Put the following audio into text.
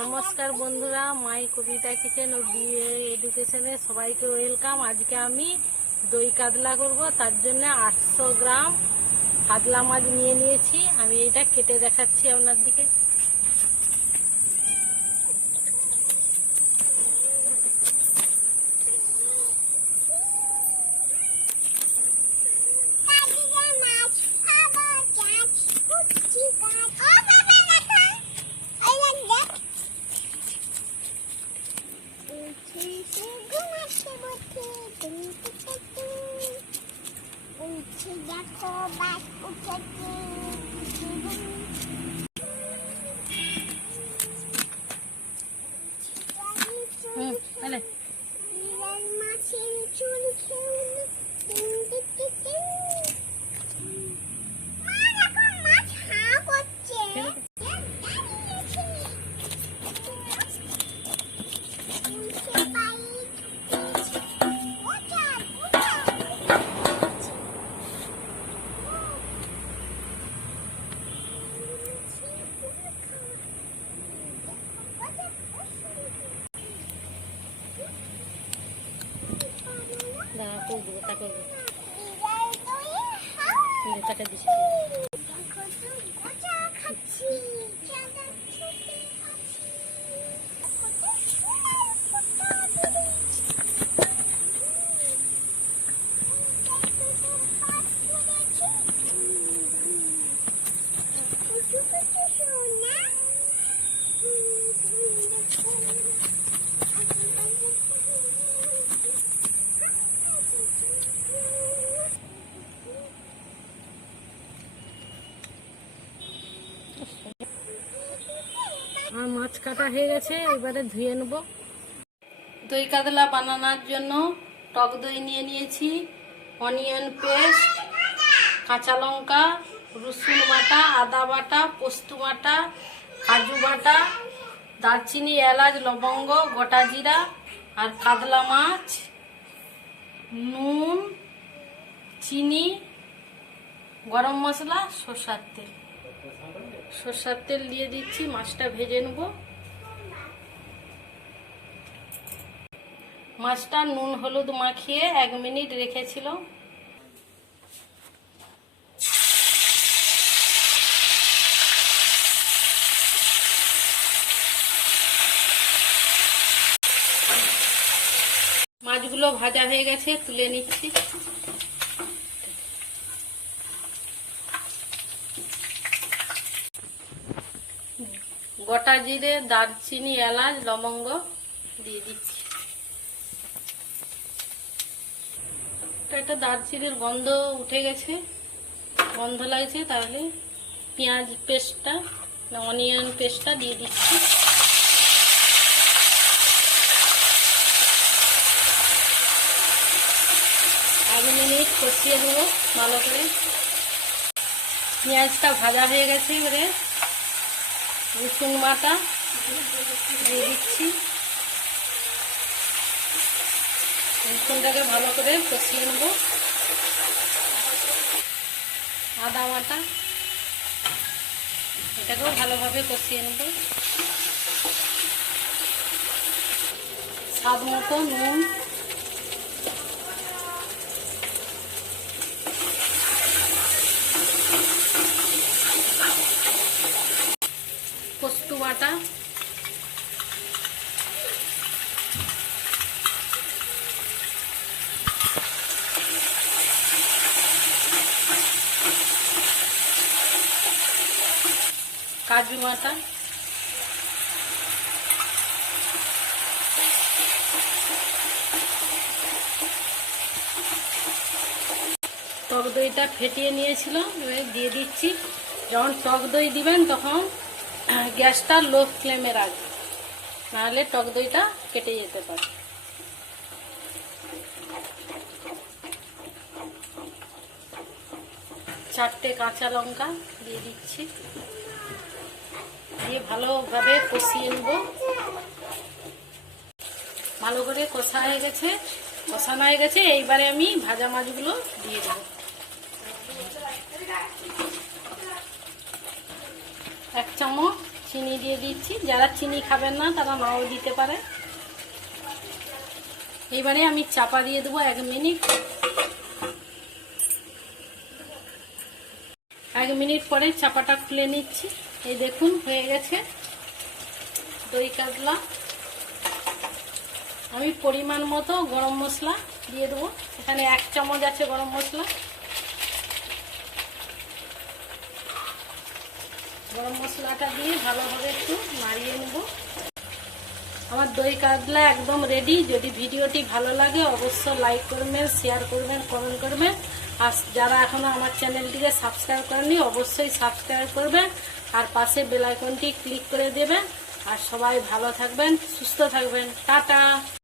নমস্কার বন্ধুরা, মাই কবিতা কিচেন ও বিএ এডুকেশনে সবাইকে ওয়েলকাম। আজকে আমি দই কাতলা করব, তার জন্য আটশো গ্রাম কাতলা মাছ নিয়ে নিয়েছি। আমি এটা কেটে দেখাচ্ছি আপনার দিকে। দেখো বাস উঠেছে করব দিচ্ছি দেখো তো গোটা খাচ্ছি চাঁদা ছুটে আছি কত সোনার ফোঁটা বেরিয়েছে। দেখো তো পাত পড়েছে। কুচু কুচু সোনা। আমার মাছ কাটা হয়ে গেছে, এবারে ধুয়ে নেব। দই কাতলা বানানোর জন্য টক দই নিয়ে নিয়েছি, অনিয়ন পেস্ট, কাঁচা লঙ্কা, রসুন বাটা, আদা বাটা, পোস্ত বাটা, কাজু বাটা, দারচিনি, এলাচ, লবঙ্গ, গোটা জিরা আর কাতলা মাছ, নুন, চিনি, গরম মশলা, সর্ষার তেল। সর্ষার তেল দিয়ে দিচ্ছি, মাছটা ভেজে নেব। মাছটা নুন, হলুদ মাখিয়ে এক মিনিট রেখেছিল মাছগুলো ভাজা হয়ে গেছে, তুলে নিচ্ছি। গোটা জিরে, দারচিনি, এলাচ, লবঙ্গ দিয়ে দিচ্ছি। একটা দারচিনির গন্ধ উঠে গেছে। গন্ধ লাগছে, তাহলে পেঁয়াজ পেস্টটা অনিয়ন পেস্টটা দিয়ে দিচ্ছি। এক মিনিট কষিয়ে দেবো ভালো করে। পেঁয়াজটা ভাজা হয়ে গেছে এবারে। রসুন বাটা দিয়ে দিচ্ছি। রসুনটাকে ভালো করে কষিয়ে নেব। আদা বাটা, এটাকেও ভালোভাবে কষিয়ে নেব। স্বাদ মতো নুন বাটা কাজু বাটা টক দইটা ফেটিয়ে নিয়েছিল দিয়ে দিচ্ছি। যখন টক দই দিবেন তখন গ্যাসটা লো ফ্লেমে রাখবে। নাহলে টক দইটা কেটে যেতে পারে। চারটে কাঁচা লঙ্কা দিয়ে দিচ্ছি। দিয়ে ভালোভাবে কষিয়ে নেব। ভালো করে কষা হয়ে গেছে। কষানো হয়ে গেছে। এইবারে আমি ভাজা মাছগুলো দিয়ে দেবো। এক চামচ চিনি দিয়ে দিচ্ছি। যারা চিনি খাবেন না, তারা নাও দিতে পারে। এবারে আমি চাপা দিয়ে দেবো এক মিনিট। এক মিনিট পরে চাপাটা খুলে নিচ্ছি। এই দেখুন, হয়ে গেছে। দই কাতলা। আমি পরিমাণ মতো গরম মশলা দিয়ে দেবো। এখানে এক চামচ আছে গরম মশলা। গরম মশলাটা দিয়ে ভালোভাবে একটু নাড়িয়ে নেব। আমার দই কাতলা একদম রেডি যদি ভিডিওটি ভালো লাগে, অবশ্যই লাইক করবেন শেয়ার করবেন কমেন্ট করবেন। আর যারা এখনও আমার চ্যানেলটিকে সাবস্ক্রাইব করেনি অবশ্যই সাবস্ক্রাইব করবেন। আর পাশে বেল আইকনটি ক্লিক করে দেবেন। আর সবাই ভালো থাকবেন, সুস্থ থাকবেন। টাটা!